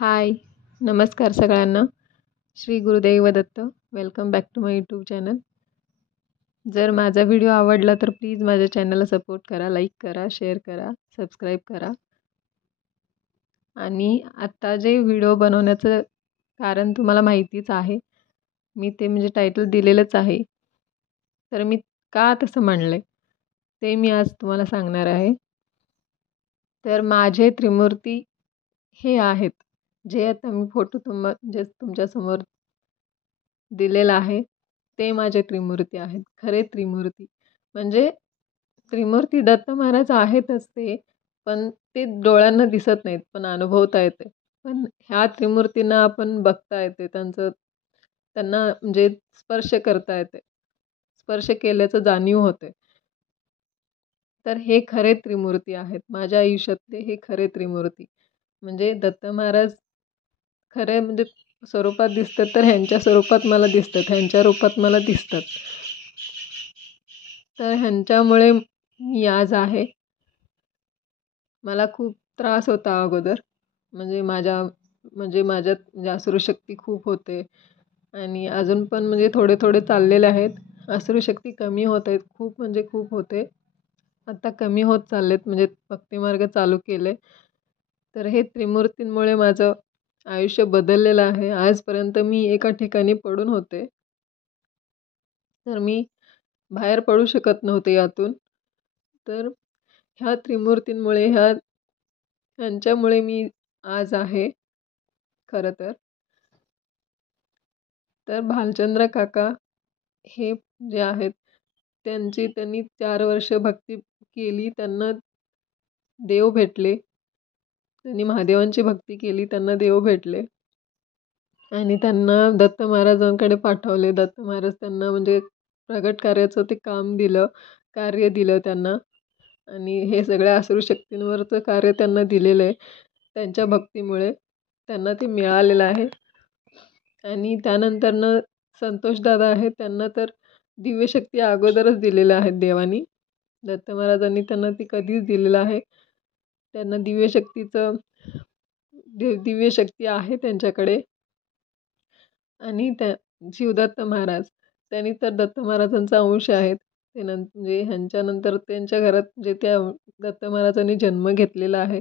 हाय, नमस्कार सगळ्यांना. Shri Gurudev Datta. Welcome back to my YouTube channel. जर माझा व्हिडिओ आवडला तर प्लीज माझ्या चॅनलला सपोर्ट करा, लाईक करा, शेअर करा, सबस्क्राईब करा. आणि आत्ता जे व्हिडिओ बनवण्याचं कारण तुम्हाला माहितीच आहे. मी ते म्हणजे टायटल दिलेलंच आहे. तर मी का तसं म्हणले ते मी आज तुम्हाला सांगणार आहे. तर माझे त्रिमूर्ती हे आहेत, जे आता मी फोटो जे तुमच्यासमोर दिलेला आहे ते माझे त्रिमूर्ती आहेत. खरे त्रिमूर्ती म्हणजे त्रिमूर्ती दत्त महाराज आहेतच ते, पण ते डोळ्यांना दिसत नाहीत, पण अनुभवता येते. पण ह्या त्रिमूर्तींना आपण बघता येते, त्यांना म्हणजे स्पर्श करता येते, स्पर्श केल्याचं जाणीव होते. तर हे खरे त्रिमूर्ती आहेत माझ्या आयुष्यातले. हे खरे त्रिमूर्ती म्हणजे दत्त महाराज खरे म्हणजे स्वरूपात दिसतात, तर ह्यांच्या स्वरूपात मला दिसतात, ह्यांच्या रूपात मला दिसतात. तर ह्यांच्यामुळे मी आज आहे. मला खूप त्रास होता अगोदर, म्हणजे माझ्यात अश्रूशक्ती खूप होते आणि अजून पण म्हणजे थोडे थोडे चाललेले आहेत. अश्रूशक्ती कमी होत आहेत, खूप म्हणजे खूप होते. आता कमी होत चाललेत, म्हणजे भक्तिमार्ग चालू केले. तर हे त्रिमूर्तींमुळे माझं आयुष्य बदललेलं आहे. आजपर्यंत मी एका ठिकाणी पडून होते, तर मी बाहेर पडू शकत नव्हते यातून. तर ह्या त्रिमूर्तींमुळे ह्यांच्यामुळे मी आज आहे खरं तर. तर भालचंद्र काका हे जे आहेत, त्यांनी 4 वर्ष भक्ती केली, त्यांना देव भेटले. त्यांनी महादेवांची भक्ती केली, त्यांना देव भेटले आणि त्यांना दत्त महाराजांकडे पाठवले. दत्त महाराज त्यांना म्हणजे प्रगट कार्याचं ते कार्य दिलं त्यांना. आणि हे सगळ्या अश्रूशक्तींवरचं कार्य त्यांना दिलेलं आहे. त्यांच्या भक्तीमुळे त्यांना ते मिळालेलं आहे. आणि त्यानंतरनं संतोषदादा आहेत, त्यांना तर दिव्यशक्ती अगोदरच दिलेल्या आहेत देवानी. दत्त महाराजांनी त्यांना ती कधीच दिलेलं आहे. त्यांना दिव्यशक्ती आहे त्यांच्याकडे. आणि शिवदत्त महाराज त्यांनी तर दत्त महाराजांचा अंश आहेत. ते म्हणजे ह्यांच्यानंतर त्यांच्या घरात जे त्या दत्त महाराजांनी जन्म घेतलेला आहे.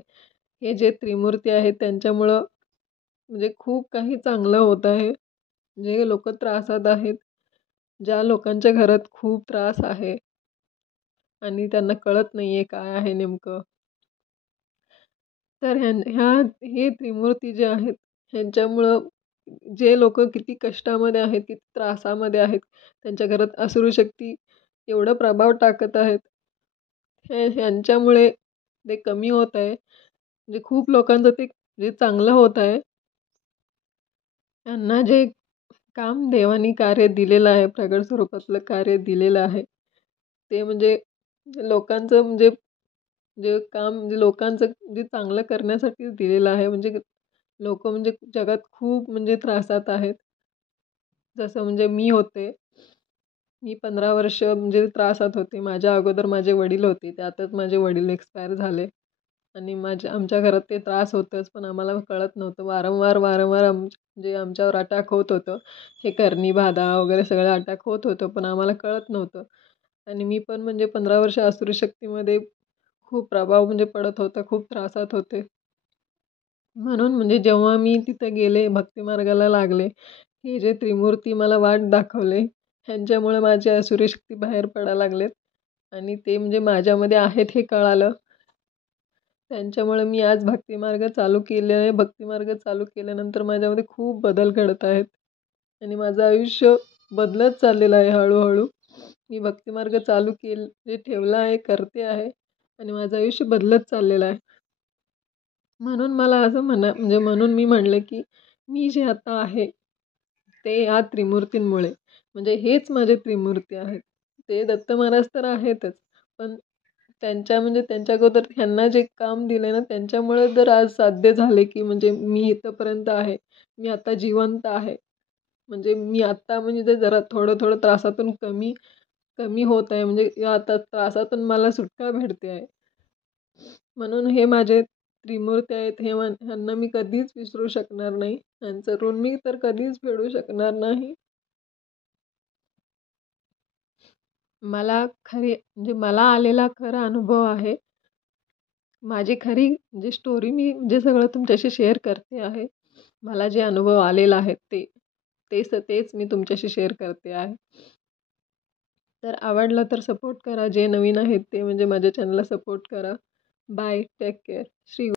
हे जे त्रिमूर्ती आहेत त्यांच्यामुळं म्हणजे खूप काही चांगलं होत आहे. जे लोक त्रासात आहेत, ज्या लोकांच्या घरात खूप त्रास आहे आणि त्यांना कळत नाही आहे काय आहे नेमकं, तर हे त्रिमूर्ती जे आहेत ह्यांच्यामुळं जे लोक किती कष्टामध्ये आहेत, किती त्रासामध्ये आहेत, त्यांच्या घरात अश्रूशक्ती एवढं प्रभाव टाकत आहेत, ह्यांच्यामुळे ते कमी होत आहे. म्हणजे खूप लोकांचं ते जे चांगलं होत आहे. त्यांना जे काम देवानी कार्य दिलेलं आहे, प्रगट स्वरूपातलं कार्य दिलेलं आहे, ते म्हणजे लोकांचं म्हणजे जे काम म्हणजे लोकांचं जे चांगलं करण्यासाठीच दिलेलं आहे. म्हणजे लोक म्हणजे जगात खूप म्हणजे त्रासात आहेत. जसं म्हणजे मी होते. मी 15 वर्ष म्हणजे त्रासात होते. माझ्या अगोदर माझे वडील होते. त्यातच माझे वडील एक्सपायर झाले. आणि आमच्या घरात ते त्रास होतंच, पण आम्हाला कळत नव्हतं. वारंवार म्हणजे आमच्यावर अटॅक होत होतं. हे करणी बाधा वगैरे सगळं अटॅक होत होतं, पण आम्हाला कळत नव्हतं. आणि मी पण म्हणजे 15 वर्ष अश्रूशक्तीमध्ये खूप प्रभाव म्हणजे पडत होता, खूप त्रासात होते. म्हणून म्हणजे जेव्हा मी तिथे गेले, भक्तिमार्गाला लागले, हे जे त्रिमूर्ती मला वाट दाखवले, ह्यांच्यामुळे माझी असूर्यशक्ती बाहेर पडायला लागलेत आणि ते म्हणजे माझ्यामध्ये आहेत हे कळालं. त्यांच्यामुळे मी आज भक्तिमार्ग चालू केले आहे. भक्तिमार्ग चालू केल्यानंतर माझ्यामध्ये खूप बदल घडत आहेत आणि माझं आयुष्य बदलत चाललेलं आहे हळूहळू. मी भक्तिमार्ग ठेवला आहे, करते आहे आणि माझं आयुष्य बदलत चाललेलं आहे. म्हणून मला असं म्हणजे म्हणून मी म्हणले, की मी जे आता आहे, ते या त्रिमूर्तींमुळे. म्हणजे हेच माझे त्रिमूर्ती आहेत. ते दत्त महाराज तर आहेतच, पण त्यांच्या अगोदर ह्यांना जे काम दिले ना, त्यांच्यामुळे जर आज साध्य झाले, की म्हणजे मी इथपर्यंत आहे. मी आता जिवंत आहे. म्हणजे मी आत्ता म्हणजे ते जरा थोडं त्रासातून कमी कमी होत आहे. म्हणजे या आता त्रासातून मला सुटका भेटते आहे. म्हणून हे माझे त्रिमूर्ती आहेत ह्यांना मी कधीच विसरू शकणार नाही. ह्यांचं ऋण मी तर कधीच फेडू शकणार नाही. मला आलेला खरा अनुभव आहे. माझी खरी स्टोरी मी सगळं तुमच्याशी शेअर करते आहे. मला जे अनुभव आलेला आहे तेच मी तुमच्याशी शेअर करते आहे. तर आवडलं तर सपोर्ट करा. जे नवीन आहेत ते माझ्या चॅनलला सपोर्ट करा. बाय. Take care. श्री